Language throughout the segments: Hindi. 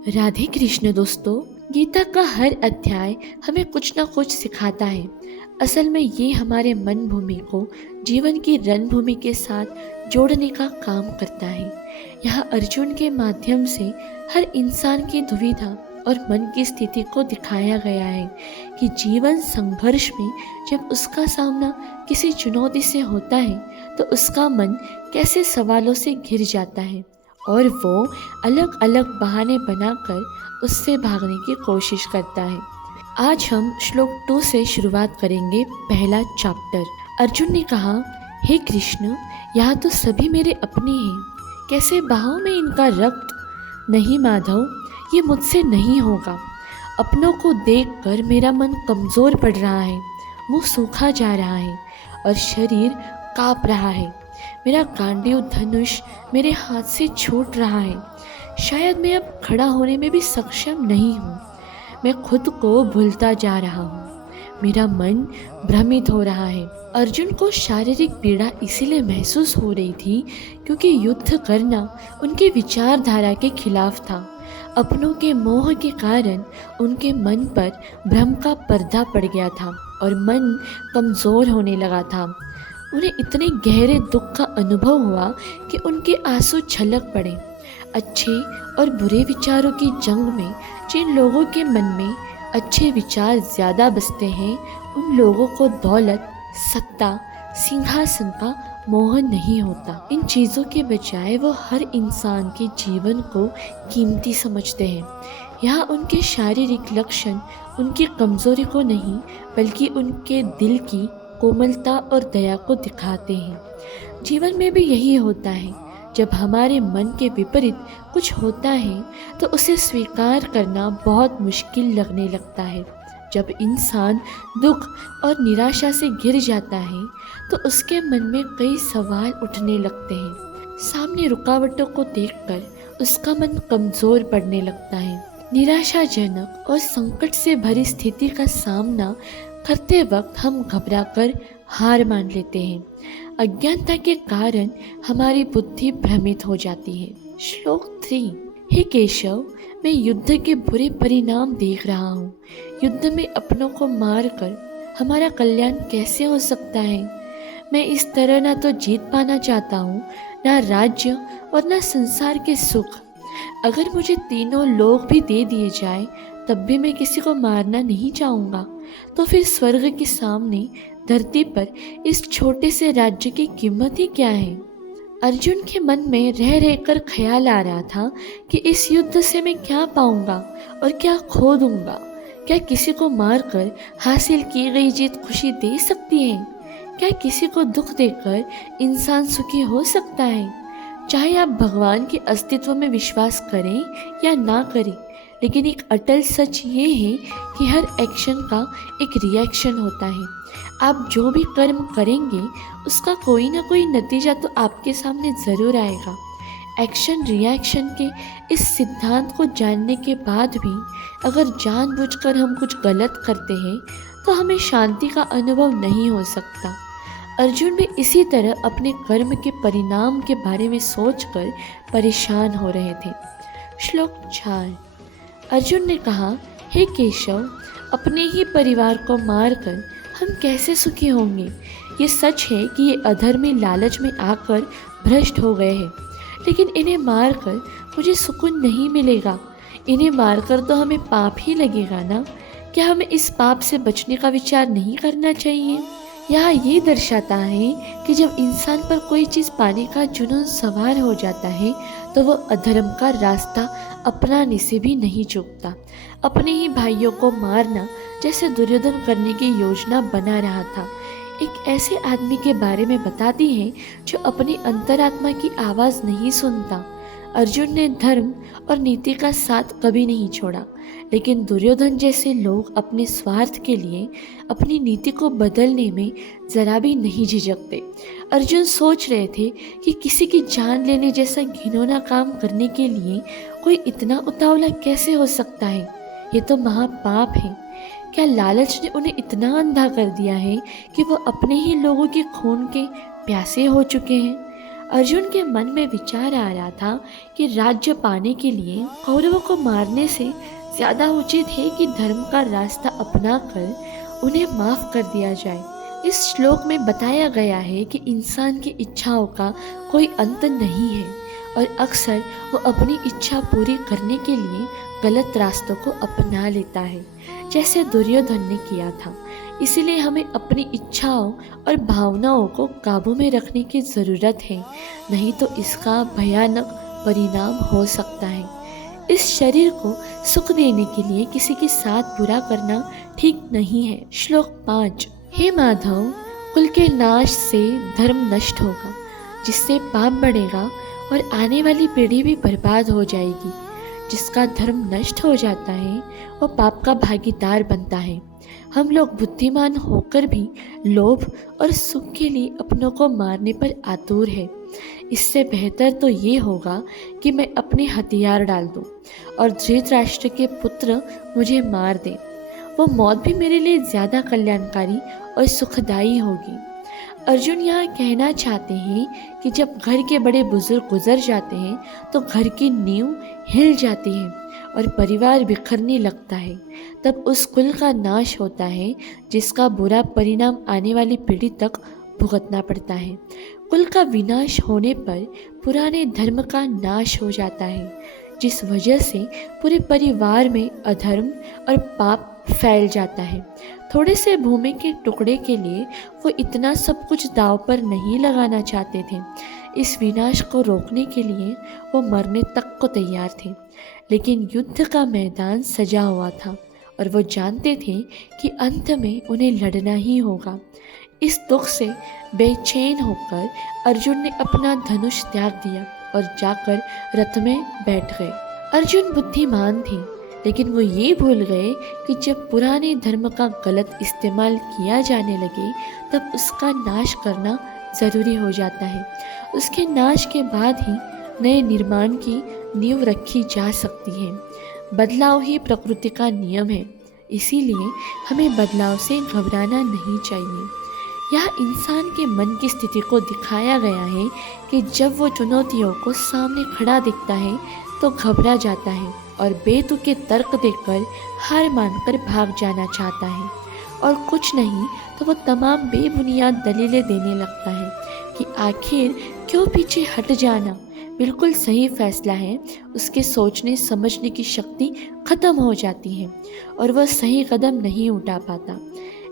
राधे कृष्ण दोस्तों। गीता का हर अध्याय हमें कुछ ना कुछ सिखाता है। असल में ये हमारे मन भूमि को जीवन की रणभूमि के साथ जोड़ने का काम करता है। यहाँ अर्जुन के माध्यम से हर इंसान की दुविधा और मन की स्थिति को दिखाया गया है कि जीवन संघर्ष में जब उसका सामना किसी चुनौती से होता है तो उसका मन कैसे सवालों से घिर जाता है और वो अलग अलग बहाने बनाकर उससे भागने की कोशिश करता है। आज हम श्लोक 2 से शुरुआत करेंगे। पहला चैप्टर। अर्जुन ने कहा, हे कृष्ण, यहाँ तो सभी मेरे अपने हैं, कैसे बहाऊं मैं इनका रक्त? नहीं माधव, ये मुझसे नहीं होगा। अपनों को देखकर मेरा मन कमज़ोर पड़ रहा है, मुंह सूखा जा रहा है और शरीर काँप रहा है। मेरा गांडीव धनुष मेरे हाथ से छूट रहा है। शायद मैं अब खड़ा होने में भी सक्षम नहीं हूँ। मैं खुद को भूलता जा रहा हूँ। मेरा मन भ्रमित हो रहा है। अर्जुन को शारीरिक पीड़ा इसीलिए महसूस हो रही थी क्योंकि युद्ध करना उनके विचारधारा के खिलाफ था। अपनों के मोह के कारण उनके मन पर भ्रम का पर्दा पड़ गया था और मन कमज़ोर होने लगा था। उन्हें इतने गहरे दुख का अनुभव हुआ कि उनके आंसू छलक पड़े। अच्छे और बुरे विचारों की जंग में जिन लोगों के मन में अच्छे विचार ज़्यादा बसते हैं, उन लोगों को दौलत, सत्ता, सिंहासन का मोह नहीं होता। इन चीज़ों के बजाय वो हर इंसान के जीवन को कीमती समझते हैं। यहाँ उनके शारीरिक लक्षण उनकी कमज़ोरी को नहीं बल्कि उनके दिल की कोमलता और दया को दिखाते हैं। जीवन में भी यही होता है। जब हमारे मन के विपरीत कुछ होता है तो उसे स्वीकार करना बहुत मुश्किल लगने लगता है। जब इंसान दुख और निराशा से घिर जाता है तो उसके मन में कई सवाल उठने लगते हैं। सामने रुकावटों को देखकर उसका मन कमज़ोर पड़ने लगता है। निराशाजनक और संकट से भरी स्थिति का सामना करते वक्त हम घबराकर हार मान लेते हैं। अज्ञानता के कारण हमारी बुद्धि भ्रमित हो जाती है। श्लोक 3। हे केशव, मैं युद्ध के बुरे परिणाम देख रहा हूँ। युद्ध में अपनों को मारकर हमारा कल्याण कैसे हो सकता है? मैं इस तरह ना तो जीत पाना चाहता हूँ, ना राज्य और ना संसार के सुख। अगर मुझे तीनों लोक भी दे दिए जाए तब भी मैं किसी को मारना नहीं चाहूँगा। तो फिर स्वर्ग के सामने धरती पर इस छोटे से राज्य की कीमत ही क्या है? अर्जुन के मन में रह रहकर ख्याल आ रहा था कि इस युद्ध से मैं क्या पाऊंगा और क्या खो दूंगा। क्या किसी को मारकर हासिल की गई जीत खुशी दे सकती है? क्या किसी को दुख देकर इंसान सुखी हो सकता है? चाहे आप भगवान के अस्तित्व में विश्वास करें या ना करें, लेकिन एक अटल सच ये है कि हर एक्शन का एक रिएक्शन होता है। आप जो भी कर्म करेंगे उसका कोई ना कोई नतीजा तो आपके सामने ज़रूर आएगा। एक्शन रिएक्शन के इस सिद्धांत को जानने के बाद भी अगर जानबूझकर हम कुछ गलत करते हैं तो हमें शांति का अनुभव नहीं हो सकता। अर्जुन भी इसी तरह अपने कर्म के परिणाम के बारे में सोचकर परेशान हो रहे थे। श्लोक 4। अर्जुन ने कहा, हे केशव, अपने ही परिवार को मारकर हम कैसे सुखी होंगे? ये सच है कि ये अधर्मी लालच में आकर भ्रष्ट हो गए हैं, लेकिन इन्हें मारकर मुझे सुकून नहीं मिलेगा। इन्हें मारकर तो हमें पाप ही लगेगा ना। क्या हमें इस पाप से बचने का विचार नहीं करना चाहिए? यहाँ ये दर्शाता है कि जब इंसान पर कोई चीज़ पाने का जुनून सवार हो जाता है तो वह अधर्म का रास्ता अपनाने से भी नहीं चूकता। अपने ही भाइयों को मारना जैसे दुर्योधन करने की योजना बना रहा था। एक ऐसे आदमी के बारे में बताती है जो अपनी अंतरात्मा की आवाज़ नहीं सुनता। अर्जुन ने धर्म और नीति का साथ कभी नहीं छोड़ा, लेकिन दुर्योधन जैसे लोग अपने स्वार्थ के लिए अपनी नीति को बदलने में ज़रा भी नहीं झिझकते। अर्जुन सोच रहे थे कि किसी की जान लेने जैसा घिनौना काम करने के लिए कोई इतना उतावला कैसे हो सकता है? ये तो महापाप है। क्या लालच ने उन्हें इतना अंधा कर दिया है कि वो अपने ही लोगों के खून के प्यासे हो चुके हैं? अर्जुन के मन में विचार आ रहा था कि राज्य पाने के लिए कौरवों को मारने से ज़्यादा उचित है कि धर्म का रास्ता अपनाकर उन्हें माफ़ कर दिया जाए। इस श्लोक में बताया गया है कि इंसान की इच्छाओं का कोई अंत नहीं है और अक्सर वो अपनी इच्छा पूरी करने के लिए गलत रास्तों को अपना लेता है, जैसे दुर्योधन ने किया था। इसलिए हमें अपनी इच्छाओं और भावनाओं को काबू में रखने की ज़रूरत है, नहीं तो इसका भयानक परिणाम हो सकता है। इस शरीर को सुख देने के लिए किसी के साथ बुरा करना ठीक नहीं है। श्लोक 5। हे माधव, कुल के नाश से धर्म नष्ट होगा, जिससे पाप बढ़ेगा और आने वाली पीढ़ी भी बर्बाद हो जाएगी। जिसका धर्म नष्ट हो जाता है वो पाप का भागीदार बनता है। हम लोग बुद्धिमान होकर भी लोभ और सुख के लिए अपनों को मारने पर आतुर है। इससे बेहतर तो ये होगा कि मैं अपने हथियार डाल दूं और धृतराष्ट्र के पुत्र मुझे मार दें। वो मौत भी मेरे लिए ज़्यादा कल्याणकारी और सुखदायी होगी। अर्जुन यहाँ कहना चाहते हैं कि जब घर के बड़े बुजुर्ग गुजर जाते हैं तो घर की नींव हिल जाती है और परिवार बिखरने लगता है। तब उस कुल का नाश होता है जिसका बुरा परिणाम आने वाली पीढ़ी तक भुगतना पड़ता है। कुल का विनाश होने पर पुराने धर्म का नाश हो जाता है, जिस वजह से पूरे परिवार में अधर्म और पाप फैल जाता है। थोड़े से भूमि के टुकड़े के लिए वो इतना सब कुछ दांव पर नहीं लगाना चाहते थे। इस विनाश को रोकने के लिए वो मरने तक को तैयार थे, लेकिन युद्ध का मैदान सजा हुआ था और वो जानते थे कि अंत में उन्हें लड़ना ही होगा। इस दुख से बेचैन होकर अर्जुन ने अपना धनुष त्याग दिया और जाकर रथ में बैठ गए। अर्जुन बुद्धिमान थे, लेकिन वो ये भूल गए कि जब पुराने धर्म का गलत इस्तेमाल किया जाने लगे तब उसका नाश करना ज़रूरी हो जाता है। उसके नाश के बाद ही नए निर्माण की नींव रखी जा सकती है। बदलाव ही प्रकृति का नियम है, इसीलिए हमें बदलाव से घबराना नहीं चाहिए। यह इंसान के मन की स्थिति को दिखाया गया है कि जब वो चुनौतियों को सामने खड़ा देखता है तो घबरा जाता है और बेतुके तर्क देकर हार मानकर भाग जाना चाहता है, और कुछ नहीं तो वो तमाम बेबुनियाद दलीलें देने लगता है कि आखिर क्यों पीछे हट जाना बिल्कुल सही फैसला है। उसके सोचने समझने की शक्ति खत्म हो जाती है और वह सही कदम नहीं उठा पाता।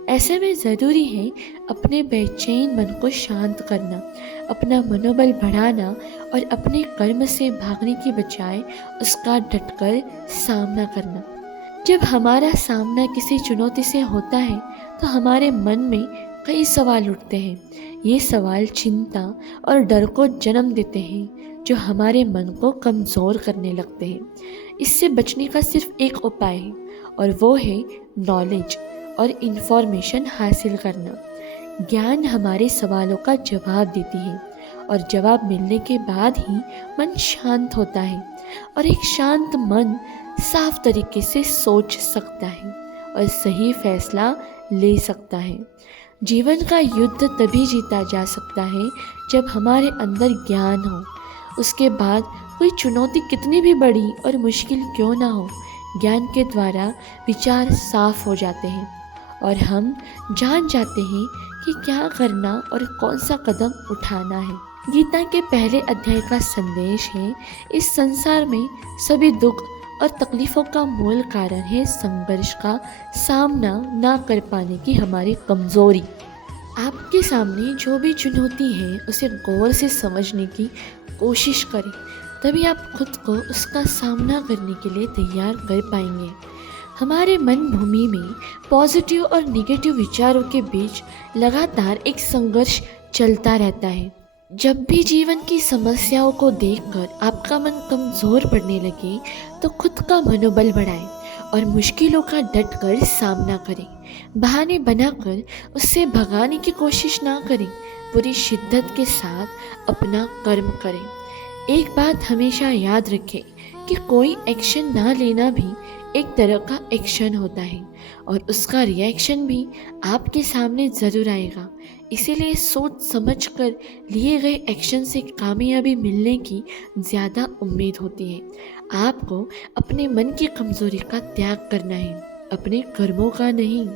ऐसे में ज़रूरी है अपने बेचैन मन को शांत करना, अपना मनोबल बढ़ाना और अपने कर्म से भागने की बजाय उसका डटकर सामना करना। जब हमारा सामना किसी चुनौती से होता है तो हमारे मन में कई सवाल उठते हैं। ये सवाल चिंता और डर को जन्म देते हैं, जो हमारे मन को कमज़ोर करने लगते हैं। इससे बचने का सिर्फ एक उपाय है और वो है नॉलेज और इन्फॉर्मेशन हासिल करना। ज्ञान हमारे सवालों का जवाब देती है और जवाब मिलने के बाद ही मन शांत होता है, और एक शांत मन साफ तरीके से सोच सकता है और सही फैसला ले सकता है। जीवन का युद्ध तभी जीता जा सकता है जब हमारे अंदर ज्ञान हो। उसके बाद कोई चुनौती कितनी भी बड़ी और मुश्किल क्यों ना हो, ज्ञान के द्वारा विचार साफ हो जाते हैं और हम जान जाते हैं कि क्या करना और कौन सा कदम उठाना है। गीता के पहले अध्याय का संदेश है, इस संसार में सभी दुख और तकलीफ़ों का मूल कारण है संघर्ष का सामना ना कर पाने की हमारी कमज़ोरी। आपके सामने जो भी चुनौती है उसे गौर से समझने की कोशिश करें, तभी आप खुद को उसका सामना करने के लिए तैयार कर पाएंगे। हमारे मन भूमि में पॉजिटिव और नेगेटिव विचारों के बीच लगातार एक संघर्ष चलता रहता है। जब भी जीवन की समस्याओं को देखकर आपका मन कमज़ोर पड़ने लगे तो खुद का मनोबल बढ़ाएं और मुश्किलों का डटकर सामना करें। बहाने बनाकर उससे भगाने की कोशिश ना करें, पूरी शिद्दत के साथ अपना कर्म करें। एक बात हमेशा याद रखें कि कोई एक्शन ना लेना भी एक तरह का एक्शन होता है और उसका रिएक्शन भी आपके सामने ज़रूर आएगा। इसीलिए सोच समझ कर लिए गए एक्शन से कामयाबी मिलने की ज़्यादा उम्मीद होती है। आपको अपने मन की कमज़ोरी का त्याग करना है, अपने कर्मों का नहीं।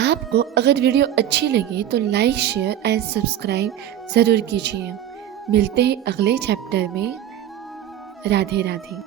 आपको अगर वीडियो अच्छी लगे तो लाइक, शेयर एंड सब्सक्राइब ज़रूर कीजिए। मिलते हैं अगले चैप्टर में। राधे राधे।